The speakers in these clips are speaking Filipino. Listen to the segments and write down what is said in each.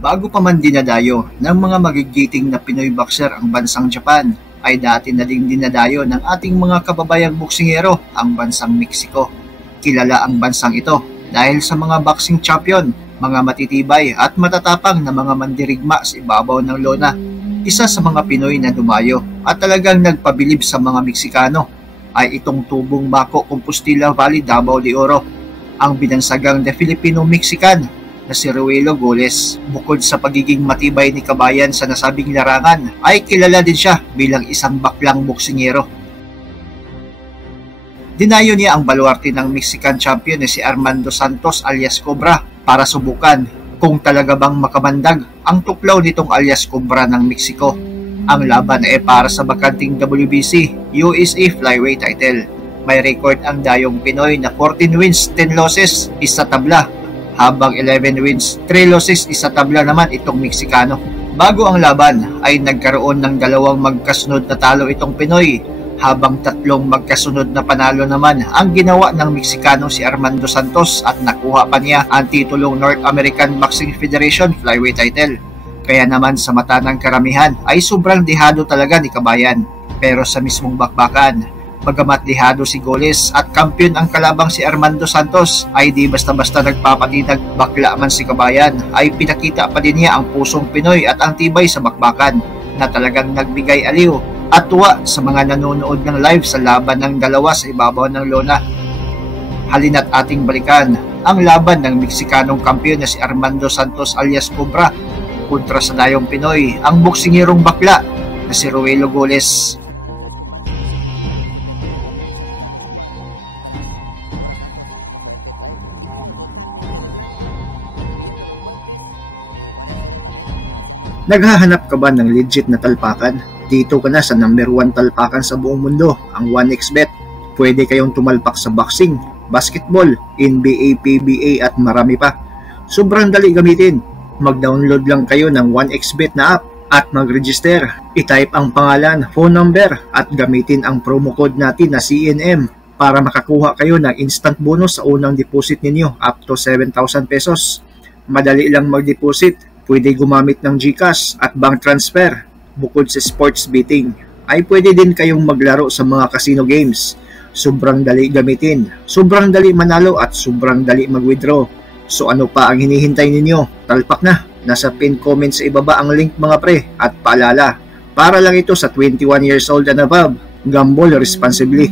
Bago pa man dinadayo ng mga magigiting na Pinoy boxer ang bansang Japan, ay dati na ding dinadayo ng ating mga kababayang boksingero ang bansang Mexico. Kilala ang bansang ito dahil sa mga boxing champion, mga matitibay at matatapang na mga mandirigma sa ibabaw ng lona. Isa sa mga Pinoy na dumayo at talagang nagpabilib sa mga Meksikano ay itong tubong Bako Compostela Valley, Davao de Oro, ang binansagang The Filipino-Mexican na si Ruelo Goles. Bukod sa pagiging matibay ni kabayan sa nasabing larangan, ay kilala din siya bilang isang baklang boksingero. Dinayo niya ang baluarte ng Mexican champion na si Armando Santos alias Cobra para subukan kung talaga bang makamandag ang tuklaw nitong alias Cobra ng Mexico. Ang laban ay para sa bakanting WBC USA Flyweight title. May record ang dayong Pinoy na 14 wins, 10 losses, isa tabla, habang 11 wins, 3 losses, isa tabla naman itong Meksikano. Bago ang laban ay nagkaroon ng dalawang magkasunod na talo itong Pinoy, habang tatlong magkasunod na panalo naman ang ginawa ng Meksikano si Armando Santos at nakuha pa niya ang titulong North American Boxing Federation Flyweight title. Kaya naman sa mata ng karamihan ay sobrang dihado talaga ni kabayan. Pero sa mismong bakbakan, bagamat dihado si Goles at kampiyon ang kalabang si Armando Santos, ay di basta-basta nagpapatinag bakla man si kabayan, ay pinakita pa din niya ang pusong Pinoy at ang tibay sa bakbakan na talagang nagbigay aliw at tuwa sa mga nanonood ng live sa laban ng dalawa sa ibabaw ng lona. Halina't ating balikan ang laban ng Meksikanong kampiyon na si Armando Santos alias Cobra kontra sa dayong Pinoy, ang boksingerong bakla na si Ruelo Goles. Naghahanap ka ba ng legit na talpakan? Dito ka na sa number 1 talpakan sa buong mundo, ang 1xBet. Pwede kayong tumalpak sa boxing, basketball, NBA, PBA at marami pa. Sobrang dali gamitin. Mag-download lang kayo ng 1xBet na app at mag-register. I-type ang pangalan, phone number at gamitin ang promo code natin na CNM para makakuha kayo ng instant bonus sa unang deposit ninyo up to 7,000 pesos. Madali lang mag-deposit. Pwede gumamit ng GCash at bank transfer. Bukod sa sports betting, ay pwede din kayong maglaro sa mga casino games. Sobrang dali gamitin, sobrang dali manalo at sobrang dali mag-withdraw. So ano pa ang hinihintay ninyo? Talpak na! Nasa pin comment sa ibaba ang link mga pre. At paalala, para lang ito sa 21 years old and above. Gamble responsibly.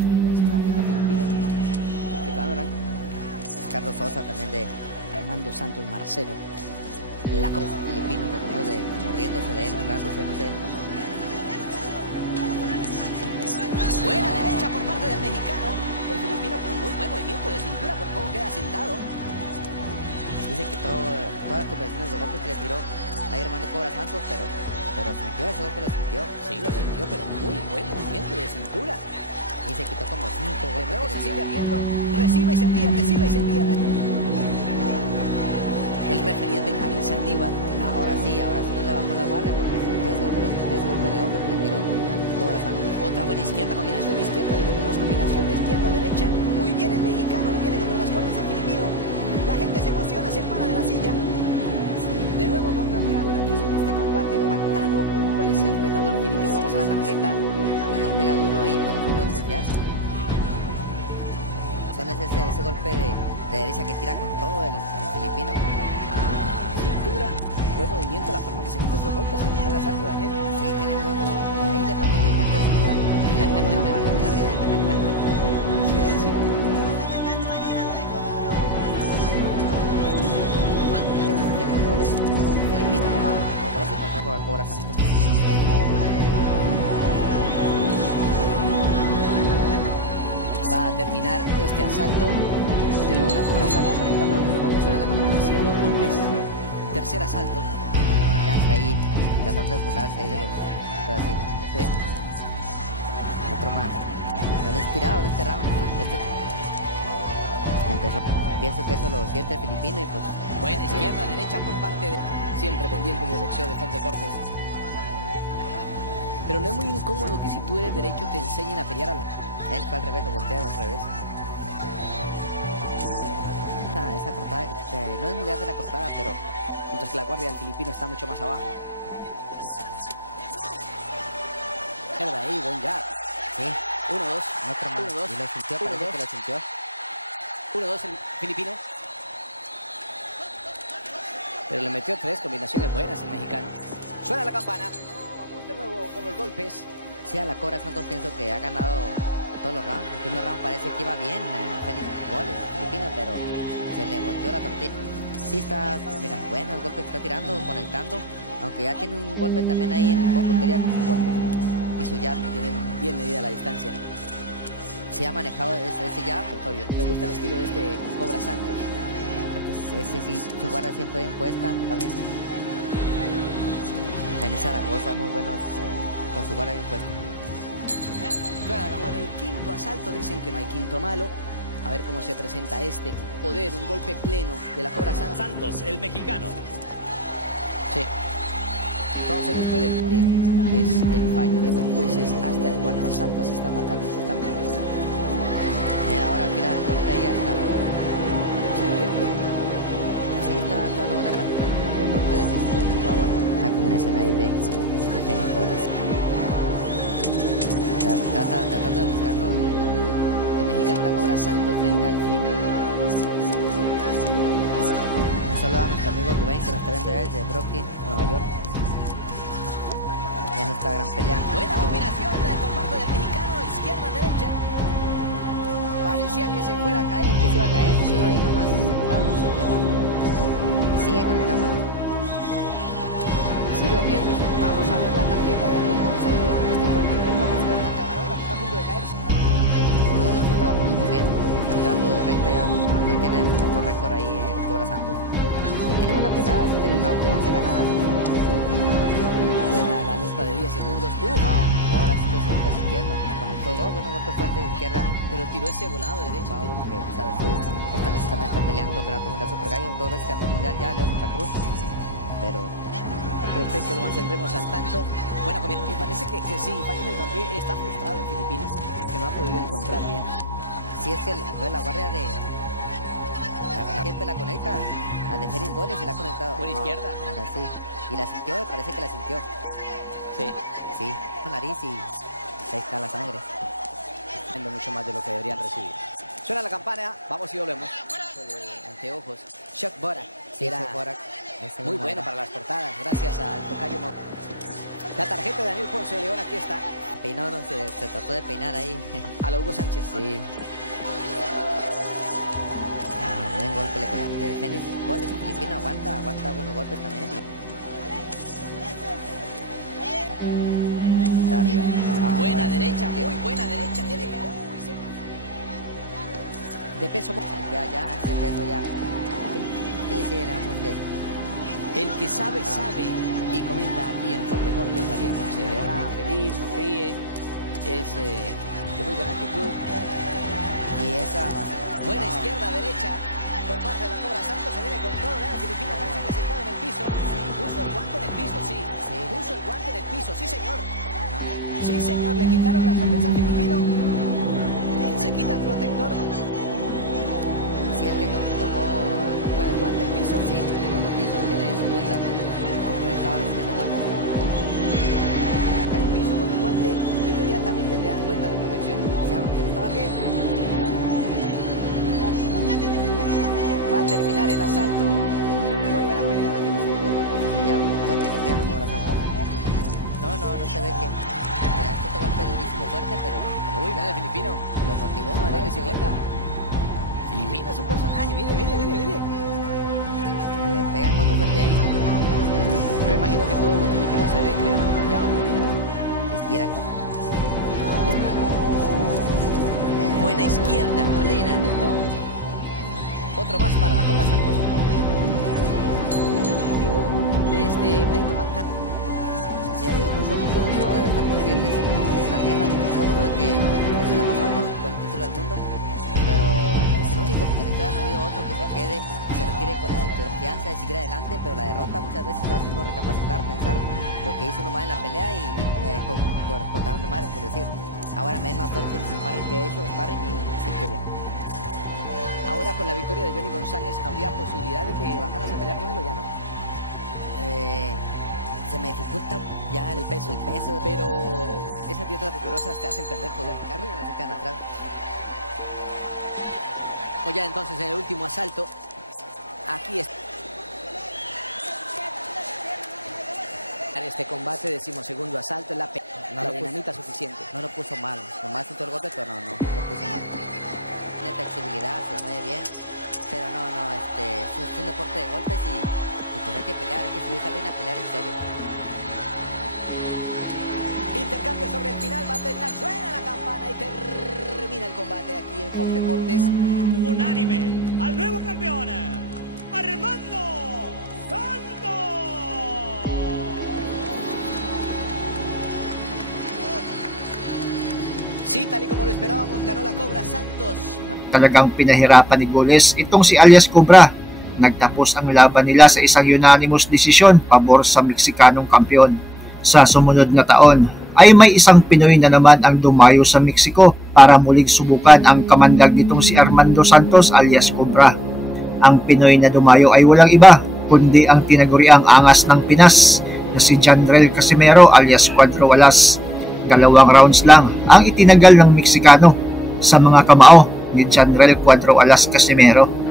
Talagang pinahirapan ni Goles itong si Alias Cobra. Nagtapos ang laban nila sa isang unanimous desisyon pabor sa Meksikanong kampiyon. Sa sumunod na taon ay may isang Pinoy na naman ang dumayo sa Mexico para muling subukan ang kamandag nitong si Armando Santos alias Cobra. Ang Pinoy na dumayo ay walang iba kundi ang tinaguriang angas ng Pinas na si Jandrel Casimero alias Cuatro Alas. 2 rounds lang ang itinagal ng Meksikano sa mga kamao ni Jandrel Cuatro Alas Casimero.